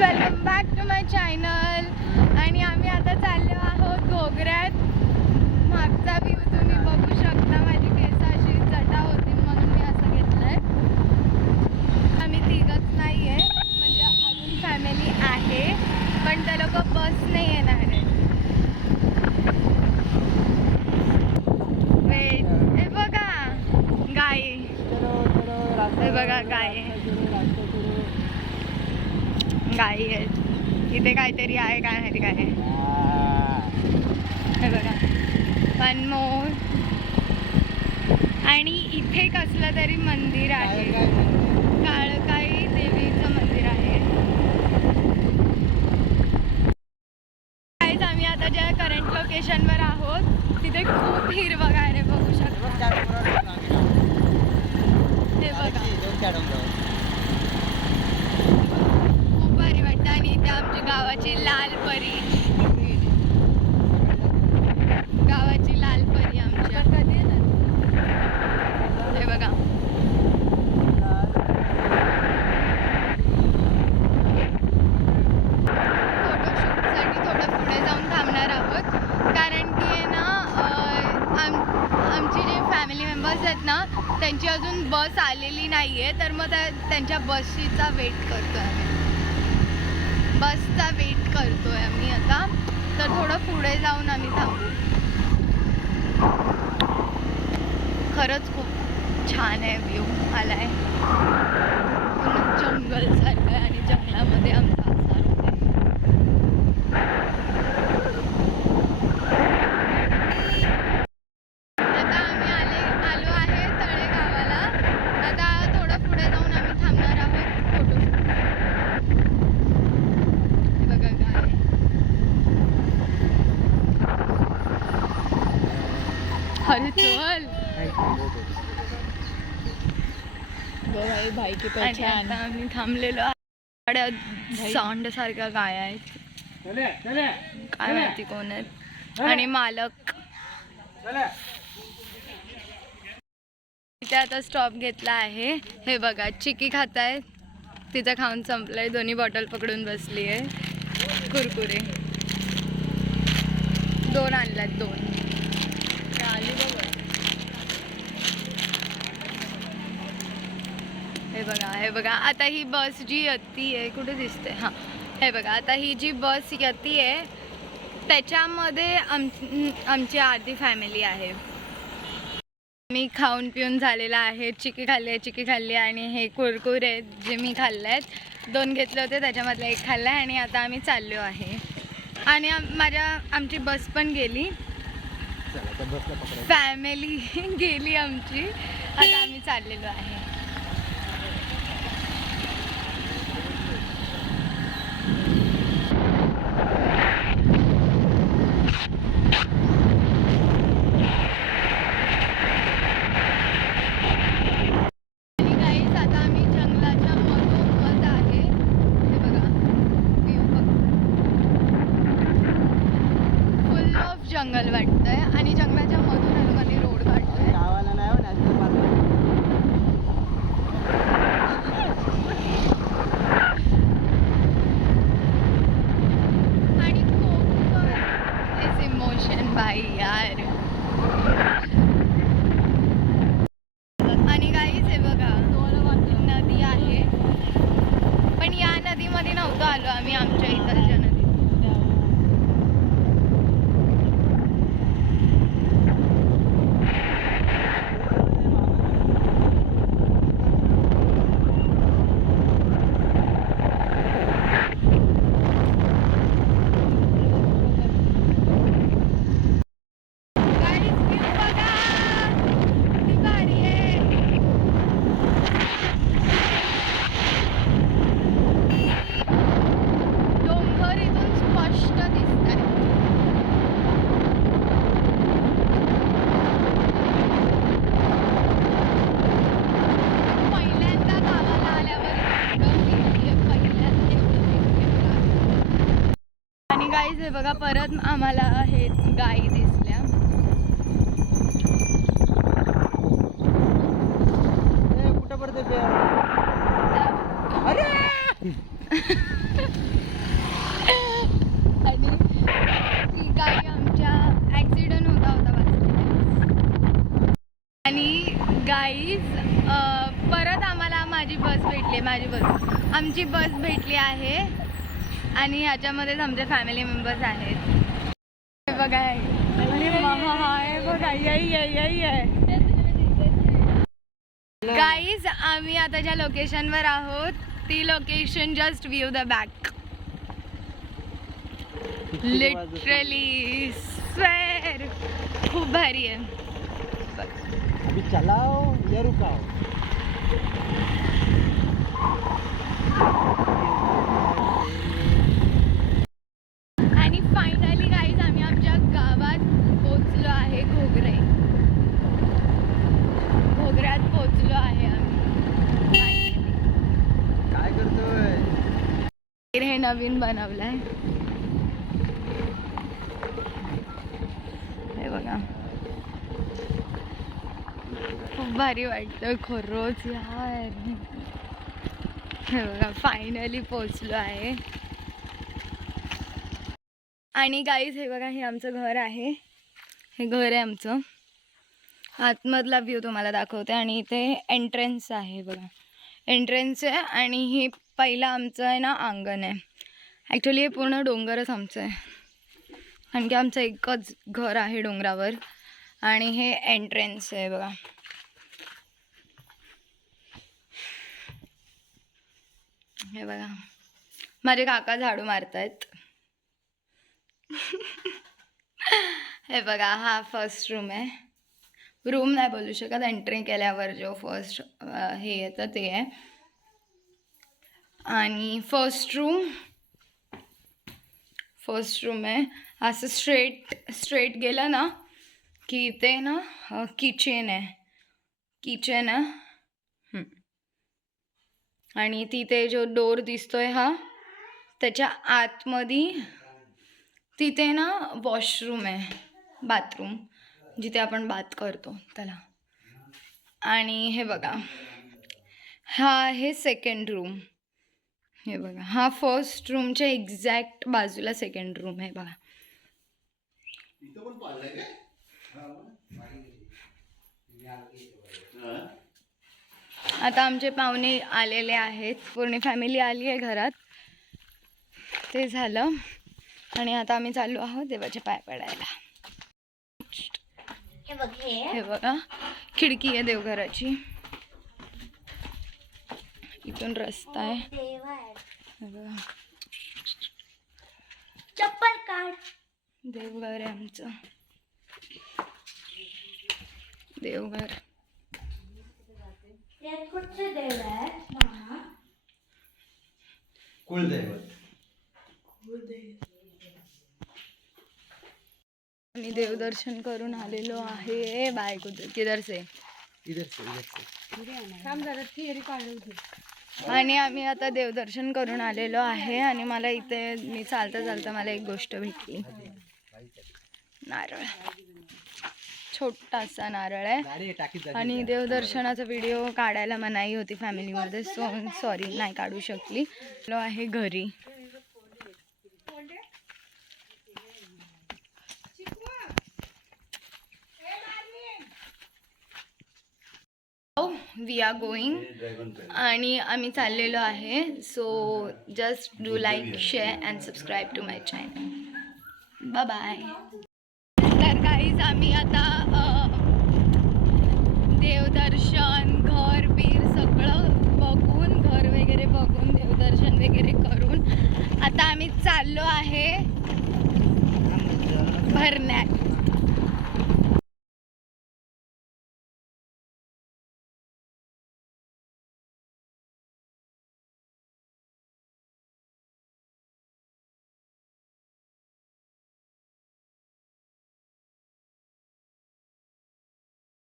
Welcome back to my channel. आणि आम्ही आता चाललो आहोत घोगऱ्यात. मागचा व्ह्यू तुम्ही बघू शकता. माझी केस अशी जटा होती म्हणून मी असं घेतलंय. आम्ही तिघच नाही आहे, म्हणजे अजून फॅमिली आहे, पण ते लोक बस नाही येणार आहे. हे बघा गाय, हे बघा गाय गाई आहेत इथे. काहीतरी आहे, काय माहिती काय आहे. हे बघा वनमोर. आणि इथे कसलं तरी मंदिर आहे, काळकाई देवीचं मंदिर आहे. गाईज आम्ही आता ज्या करंट लोकेशनवर आहोत तिथे खूप हिरवंगार आहे, बघू शकता. हे बघा खूप भारी वाटतं. आणि इथे आमची गावाची लाल परी, गावाची लाल परी आमच्या. हे बघा फोटोशूटसाठी थोडं पुढे जाऊन थांबणार आहोत, कारण की आहे ना आमची जे फॅमिली मेंबर्स आहेत ना त्यांची अजून बस आलेली नाही आहे, तर मग त्यांच्या बसचा वेट करतोय आम्ही. बसचा वेट करतोय आम्ही आता, तर थोडं पुढे जाऊन आम्ही थांबू. खरंच खूप छान आहे, व्ह्यू आलाय. पूर्ण जंगल सारखं आहे आणि जंगलामध्ये आमचा असा रोड आहे. आता आम्ही आलो आहे तळेगावाला. आता थोडं पुढे जाऊन आम्ही थांबणार आहोत फोटोशूट. हे बघा गाय. अरे चल भाई की पहचान. आम्ही थांबलेलो साऊंड सारख्या गाय आहेत, काय माहिती कोण आहेत. आणि मालक इथे आता स्टॉप घेतला आहे. हे बघा चिकी खातायत, तिचं खाऊन संपलंय. दोन्ही बॉटल पकडून बसली आहे. कुरकुरे 2 आणल्यात, 2 आली बघा. हे बघा आता ही बस जी येती आहे, कुठे दिसते, हां हे बघा. आता ही जी बस येती आहे त्याच्यामध्ये आमची अर्धी फॅमिली आहे. मी खाऊन पिऊन झालेला आहे. चिकी खाल्ली आणि हे कुरकुरे जे मी खाल्ले आहेत 2 घेतले होते, त्याच्यामधला 1 खाल्ला आहे. आणि आता आम्ही चाललो आहे. आणि आमची बस पण गेली, फॅमिली गेली आमची. आता आम्ही चाललेलो आहे. जंगल वाटतंय आणि जंगलाच्या मधून लोकांनी रोड काढतोय. गावाला नाही हो, नॅशनल पार्क. आणि खूप इस इमोशन भाई यार. आणि गाईज हे बघा नदी आहे, पण या नदीमध्ये नव्हतो आलो आम्ही, आमच्या इकडच्या नदी. गाईज हे बघा परत आम्हाला हे गाई दिसल्या. कुठं पडते अरे आणि ती गाडी आमच्या ॲक्सिडेंट होता वाचली. आणि गाईज परत आम्हाला माझी बस आमची बस भेटली आहे आणि ह्याच्यामध्येच आमचे फॅमिली मेंबर्स आहेत. बघा गाईज आम्ही आता ज्या लोकेशनवर आहोत ती location just view the back. Literally swear खूप भारी आहे. अभी चलाओ या रुकाओ. आणि फायनली गाईज आम्ही आमच्या गावात पोचलो आहे. घोगऱ्यात पोचलो आहे आम्ही. काय करतोय? हे नवीन बनवलंय हे बघा. खूप भारी वाटतं खरंच यार. हे बघा फायनली पोचलो आहे. आणि गाईज हे बघा हे आमचं घर आहे. हे घर आहे आमचं. आतमधला व्ह्यू तुम्हाला दाखवते. आणि इथे एंट्रन्स आहे बघा. एंट्रन्स आहे आणि हे पहिलं आमचं आहे ना अंगण आहे. ॲक्च्युली हे पूर्ण डोंगरच आमचं आहे. आणखी आमचं एकच घर आहे डोंगरावर. आणि हे एंट्रन्स आहे बघा. हे बघा माझे काका झाडू मारतायत. हे बघा हा फर्स्ट रूम आहे. रूम नाही बोलू शकत. एंट्री केल्यावर जो फर्स्ट हे येतं ते आहे. आणि फर्स्ट रूम आहे. असं स्ट्रेट गेलं ना की इथे ना किचन आहे. आणि तिथे जो डोर दिसतोय हा त्याच्या आतमध्ये तिथे ना वॉशरूम आहे. बाथरूम जिथे आपण बाथ करतो त्याला. आणि हे बघा हा आहे सेकंड रूम. हे बघा हा फर्स्ट रूमच्या एक्झॅक्ट बाजूला सेकंड रूम आहे बघा. आता आमचे पाहुणे आलेले आहेत. पूर्ण फॅमिली आली आहे घरात. ते झालं आणि आता आम्ही चाललो आहोत देवाचे पाय पडायला. हे बघा खिडकी आहे देवघराची. इथून रस्ता आहे. बघा चप्पल काढ. देवघर आहे आमचं. देवघर कुठचे देव आहे? कुलदैवत. आम्ही देवदर्शन करून आलेलो आहे. बाय किधर से आणि आम्ही आता देवदर्शन करून आलेलो आहे. आणि मला इथे मी चालता मला एक गोष्ट भेटली. नारळ, छोटासा नारळ आहे. आणि देवदर्शनाचा व्हिडिओ काढायला मनाई होती फॅमिलीमध्ये. सॉरी नाही काढू शकली. आहे घरी. वी आर गोईंग आणि आम्ही चाललेलो आहे. So just do like share and subscribe to my channel. Bye bye. तर गाईज आम्ही आता देवदर्शन घर बीर सगळं बघून घर वगैरे बघून देवदर्शन वगैरे करून आता आम्ही चाललो आहे भरण्यात.